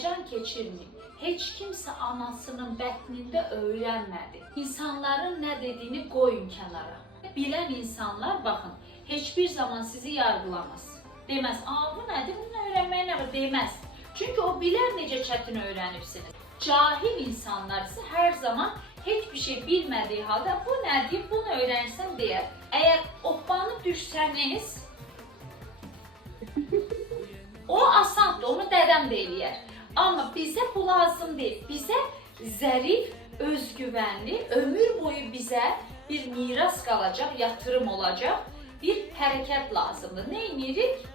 həyəcan keçirməyin. Heç kimsə anasının bətnində öyrənmədi. İnsanların nə dediyini qoyun kənara. Bilən insanlar, baxın, heç bir zaman sizi yargılamaz. Deməz, bu nədir, bunu öyrənməyə nə var, deməz. Çünki o bilər necə çətin öyrənibsiniz. Cahil insanlar isə hər zaman heç bir şey bilmədiyi halda bu nədir, bunu öyrənsən deyər. Əgər oppanıb düşsəniz, o asandır, onu dədəm də eləyər. Amma bizə bu lazım deyil. Bizə zərif, özgüvənli, ömür boyu bizə bir miras qalacaq, yatırım olacaq bir hərəkət lazımdır. Nə edirik?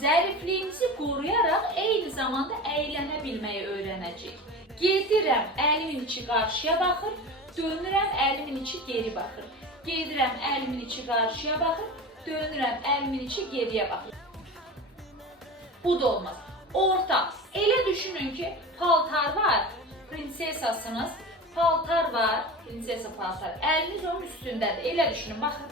Zərifliyimizi qoruyaraq eyni zamanda əylənə bilməyi öyrənəcəyik. Gedirəm, əlimin içi qarşıya baxır, dönürəm, əlimin içi geri baxır. Gedirəm, əlimin içi qarşıya baxır, dönürəm, əlimin içi geriyə baxır. Bu da olmaz. Orta. Elə düşünün ki, paltar var, prinsesasınız, paltar var, prinsesa paltar. Əliniz onun üstündədir. Elə düşünün, baxın.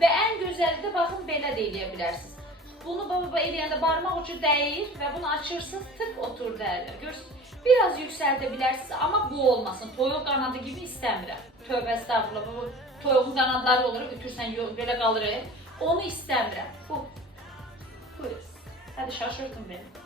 Və ən gözəli də baxın, belə də eləyə bilərsiniz. Bunu baba eləyəndə barmaq ucu dəyir və bunu açırsınız, tık otur dərlər. Görürsünüz, biraz yüksəldə bilərsiniz, amma bu olmasın. Toyuq qanadı gibi istəmirəm. Tövbə estağfurullah, bu toyuğun qanadları olur, ütürsən belə qalır. Onu istəmirəm. Bu. Buyurun. Hadi şaşırtın beni.